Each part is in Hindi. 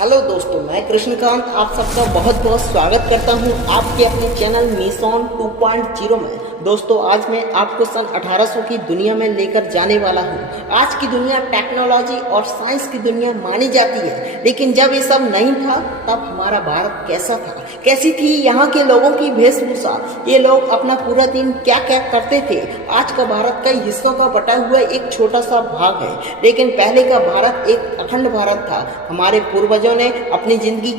हेलो दोस्तों, मैं कृष्णकांत आप सबका बहुत बहुत स्वागत करता हूं आपके अपने चैनल मिशन 2.0 में। दोस्तों, आज मैं आपको सन 1800 की दुनिया में लेकर जाने वाला हूं। आज की दुनिया टेक्नोलॉजी और साइंस की दुनिया मानी जाती है, लेकिन जब ये सब नहीं था तब हमारा भारत कैसा था, कैसी थी यहाँ के लोगों की वेशभूषा, ये लोग अपना पूरा दिन क्या क्या करते थे। आज का भारत कई हिस्सों का बटा हुआ एक छोटा सा भाग है, लेकिन पहले का भारत एक अखंड भारत था। हमारे पूर्वजों ने अपनी जिंदगी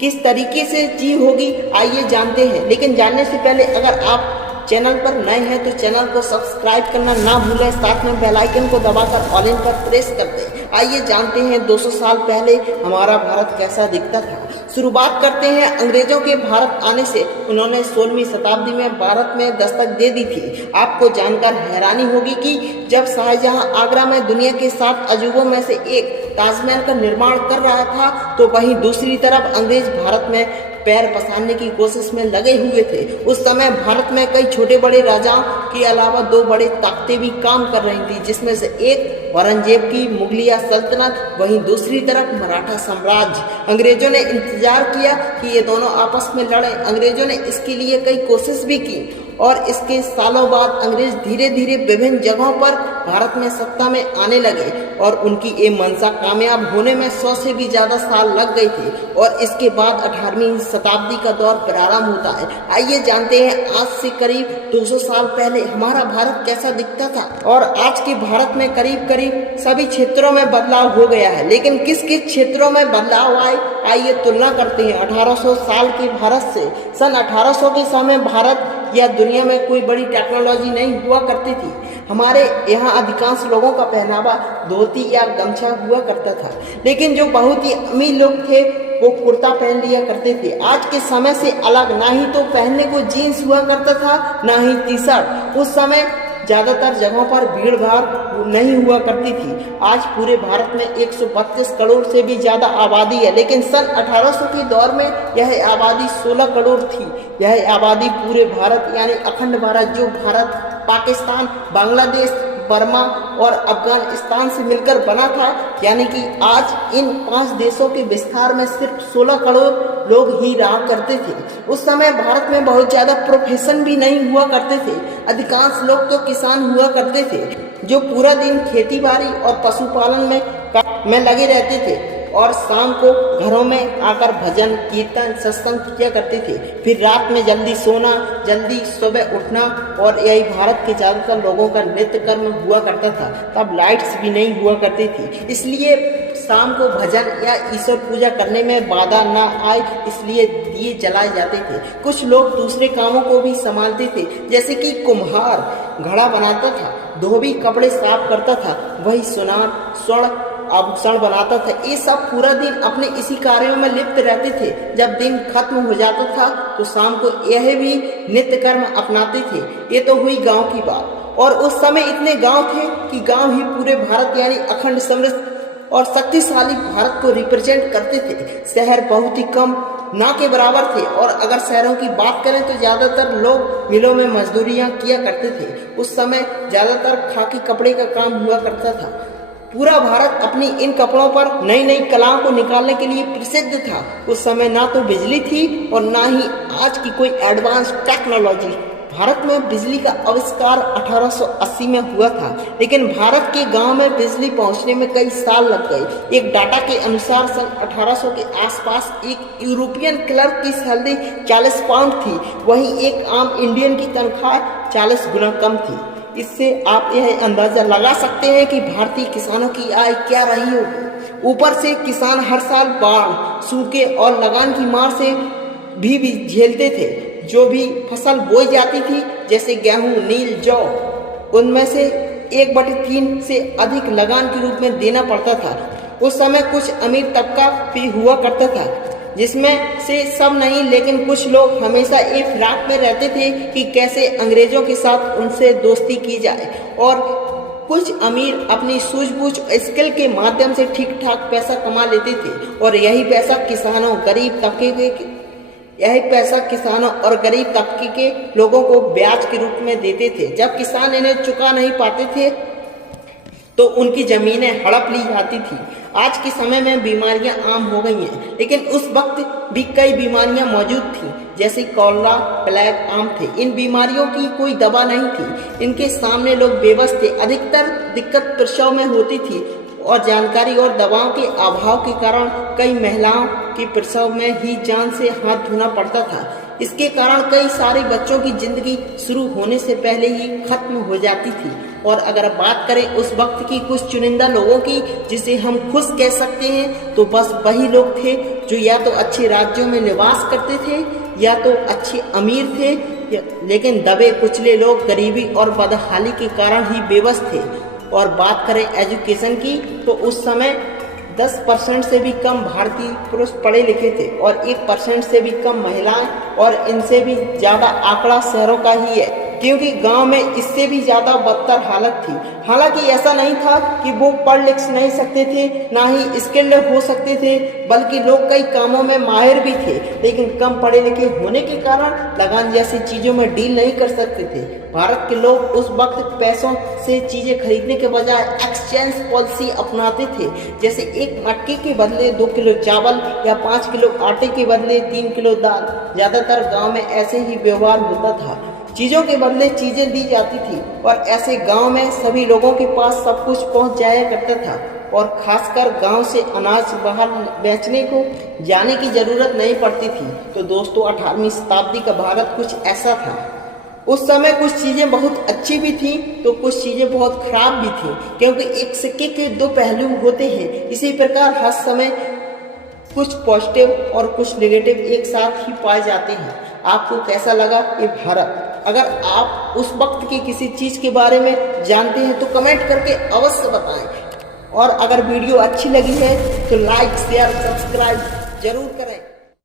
किस तरीके से जी होगी आइए जानते हैं। लेकिन जानने से पहले अगर आप चैनल पर नए हैं तो चैनल को सब्सक्राइब करना ना भूलें, साथ में बेल आइकन को दबाकर ऑल इन पर प्रेस कर दें। आइए जानते हैं 200 साल पहले हमारा भारत कैसा दिखता था। शुरुआत करते हैं अंग्रेजों के भारत आने से। उन्होंने 16वीं शताब्दी में भारत में दस्तक दे दी थी। आपको जानकर हैरानी होगी कि जब शाहजहां आगरा में दुनिया के 7 अजूबों में से एक ताजमहल का निर्माण कर रहा था, तो वहीं दूसरी तरफ अंग्रेज भारत में पैर पसारने की कोशिश में लगे हुए थे। उस समय भारत में कई छोटे बड़े राजाओं के अलावा 2 बड़े ताकतें भी काम कर रही थी, जिसमें से एक औरंगजेब की मुगलिया सल्तनत, वहीं दूसरी तरफ मराठा साम्राज्य। अंग्रेजों ने इंतजार किया कि ये दोनों आपस में लड़े। अंग्रेजों ने इसके लिए कई कोशिश भी की और इसके सालों बाद अंग्रेज धीरे धीरे विभिन्न जगहों पर भारत में सत्ता में आने लगे और उनकी ये मंशा कामयाब होने में 100 से भी ज्यादा साल लग गए थे और इसके बाद 18वीं शताब्दी का दौर प्रारंभ होता है। आइए जानते हैं आज से करीब 200 साल पहले हमारा भारत कैसा दिखता था। और आज के भारत में करीब करीब सभी क्षेत्रों में बदलाव हो गया है, लेकिन किस किस क्षेत्रों में बदलाव आए आइए तुलना करते हैं 1800 साल के भारत से। सन 1800 के समय भारत या दुनिया में कोई बड़ी टेक्नोलॉजी नहीं हुआ करती थी। हमारे यहाँ अधिकांश लोगों का पहनावा धोती या गमछा हुआ करता था, लेकिन जो बहुत ही अमीर लोग थे वो कुर्ता पहन लिया करते थे। आज के समय से अलग, ना ही तो पहनने को जीन्स हुआ करता था ना ही टी शर्ट। उस समय ज्यादातर जगहों पर भीड़ भाड़ नहीं हुआ करती थी। आज पूरे भारत में 132 करोड़ से भी ज्यादा आबादी है, लेकिन सन 1800 के दौर में यह आबादी 16 करोड़ थी। यह आबादी पूरे भारत यानी अखंड भारत, जो भारत पाकिस्तान, बांग्लादेश, बर्मा और अफगानिस्तान से मिलकर बना था, यानी कि आज इन 5 देशों के विस्तार में सिर्फ 16 करोड़ लोग ही रहा करते थे। उस समय भारत में बहुत ज्यादा प्रोफेशन भी नहीं हुआ करते थे। अधिकांश लोग तो किसान हुआ करते थे, जो पूरा दिन खेती बाड़ी और पशुपालन में लगे रहते थे और शाम को घरों में आकर भजन कीर्तन सत्संग किया करते थे। फिर रात में जल्दी सोना, जल्दी सुबह उठना, और यही भारत के ज्यादातर लोगों का नित्य कर्म हुआ करता था। तब लाइट्स भी नहीं हुआ करती थी, इसलिए शाम को भजन या ईश्वर पूजा करने में बाधा ना आए इसलिए दिए जलाए जाते थे। कुछ लोग दूसरे कामों को भी संभालते थे, जैसे कि कुम्हार घड़ा बनाता था, धोबी कपड़े साफ करता था, वही सुनार स्वर्ण आभूषण बनाता था। ये सब पूरा दिन अपने इसी कार्यों में लिप्त रहते थे। जब दिन खत्म हो जाता था तो शाम को यह भी नित्य कर्म अपनाते थे। ये तो हुई गांव की बात, और उस समय इतने गांव थे कि गांव ही पूरे भारत यानी अखंड समृद्ध और शक्तिशाली भारत को रिप्रेजेंट करते थे। शहर बहुत ही कम ना के बराबर थे, और अगर शहरों की बात करें तो ज्यादातर लोग मिलों में मजदूरियां किया करते थे। उस समय ज्यादातर खाकी कपड़े का काम हुआ करता था। पूरा भारत अपनी इन कपड़ों पर नई नई कलाओं को निकालने के लिए प्रसिद्ध था। उस समय ना तो बिजली थी और ना ही आज की कोई एडवांस टेक्नोलॉजी। भारत में बिजली का आविष्कार 1880 में हुआ था, लेकिन भारत के गांव में बिजली पहुंचने में कई साल लग गए। एक डाटा के अनुसार सन 1800 के आसपास एक यूरोपियन क्लर्क की सैलरी 40 पाउंड थी, वहीं एक आम इंडियन की तनख्वाह 40 गुना कम थी। इससे आप यह अंदाजा लगा सकते हैं कि भारतीय किसानों की आय क्या रही होगी। ऊपर से किसान हर साल बाढ़, सूखे और लगान की मार से भी झेलते थे। जो भी फसल बोई जाती थी, जैसे गेहूं, नील, जौ, उनमें से 1/3 से अधिक लगान के रूप में देना पड़ता था। उस समय कुछ अमीर तबका भी हुआ करता था, जिसमें से सब नहीं, लेकिन कुछ लोग हमेशा एक फिराक में रहते थे कि कैसे अंग्रेजों के साथ उनसे दोस्ती की जाए, और कुछ अमीर अपनी सूझबूझ स्किल के माध्यम से ठीक ठाक पैसा कमा लेते थे, और यही पैसा किसानों और गरीब तबके के लोगों को ब्याज के रूप में देते थे। जब किसान इन्हें चुका नहीं पाते थे तो उनकी जमीनें हड़प ली जाती थी। आज के समय में बीमारियां आम हो गई हैं, लेकिन उस वक्त भी कई बीमारियां मौजूद थी, जैसे कॉलरा, प्लेग आम थे। इन बीमारियों की कोई दवा नहीं थी, इनके सामने लोग बेबस थे। अधिकतर दिक्कत प्रसव में होती थी और जानकारी और दवाओं के अभाव के कारण कई महिलाओं के प्रसव में ही जान से हाथ धोना पड़ता था। इसके कारण कई सारे बच्चों की जिंदगी शुरू होने से पहले ही खत्म हो जाती थी। और अगर बात करें उस वक्त की कुछ चुनिंदा लोगों की, जिसे हम खुश कह सकते हैं, तो बस वही लोग थे जो या तो अच्छे राज्यों में निवास करते थे या तो अच्छे अमीर थे, लेकिन दबे कुचले लोग गरीबी और बदहाली के कारण ही बेबस थे। और बात करें एजुकेशन की, तो उस समय 10% से भी कम भारतीय पुरुष पढ़े लिखे थे और 1% से भी कम महिलाएं, और इनसे भी ज्यादा आंकड़ा शहरों का ही है, क्योंकि गांव में इससे भी ज्यादा बदतर हालत थी। हालांकि ऐसा नहीं था कि वो पढ़ लिख नहीं सकते थे, ना ही स्किल्ड हो सकते थे, बल्कि लोग कई कामों में माहिर भी थे, लेकिन कम पढ़े लिखे होने के कारण लगान जैसी चीजों में डील नहीं कर सकते थे। भारत के लोग उस वक्त पैसों से चीजें खरीदने के बजाय एक्सचेंज पॉलिसी अपनाते थे, जैसे एक मटके के बदले 2 किलो चावल या 5 किलो आटे के बदले 3 किलो दाल। ज्यादातर गांव में ऐसे ही व्यवहार होता था, चीजों के बदले चीजें दी जाती थी, और ऐसे गांव में सभी लोगों के पास सब कुछ पहुंच जाया करता था, और खासकर गांव से अनाज बाहर बेचने को जाने की जरूरत नहीं पड़ती थी। तो दोस्तों, 18वीं शताब्दी का भारत कुछ ऐसा था। उस समय कुछ चीजें बहुत अच्छी भी थी तो कुछ चीजें बहुत खराब भी थी, क्योंकि एक सिक्के के 2 पहलू होते हैं। इसी प्रकार हर समय कुछ पॉजिटिव और कुछ नेगेटिव एक साथ ही पाए जाते हैं। आपको कैसा लगा ये भारत? अगर आप उस वक्त की किसी चीज के बारे में जानते हैं तो कमेंट करके अवश्य बताएं, और अगर वीडियो अच्छी लगी है तो लाइक, शेयर, सब्सक्राइब जरूर करें।